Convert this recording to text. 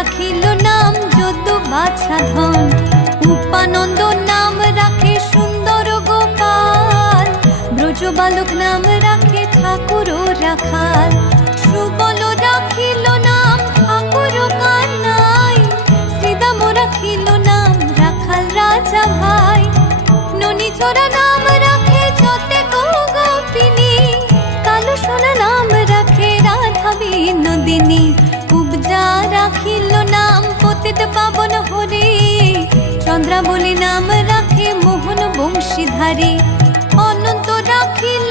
রাখিল নাম যদু বাছা ধন, উপানন্দ নাম রাখে সুন্দর গোপাল, ব্রজ বালক নাম রাখে ঠাকুর রাখাল, সুবল রাখিল নাম ঠাকুর কানাই, শ্রীদাম রাখিল নাম রাখাল রাজা ভাই, ননীচরা নাম রাখে যতে গোপিনী, কালো সোনা নাম রাখে রাধা বিনোদিনী, কুবজা রাখিল নাম পতিত পাবন হরে, চন্দ্রাবলী নাম রাখে মোহন বংশীধারী, অনন্ত রাখিল